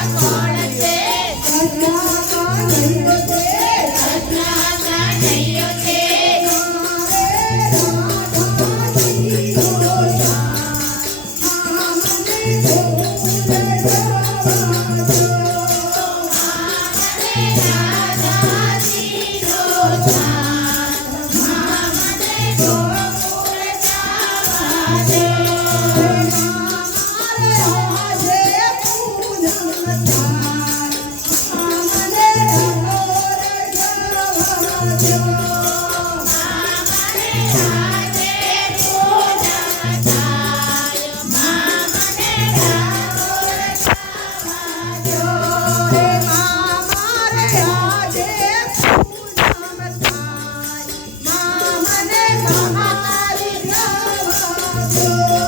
That's why. Thank you.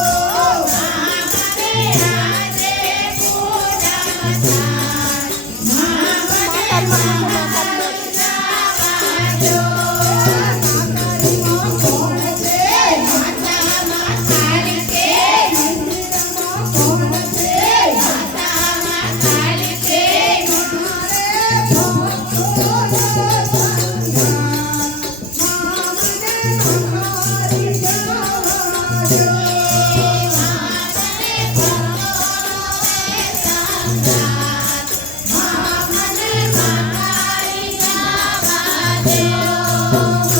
Oh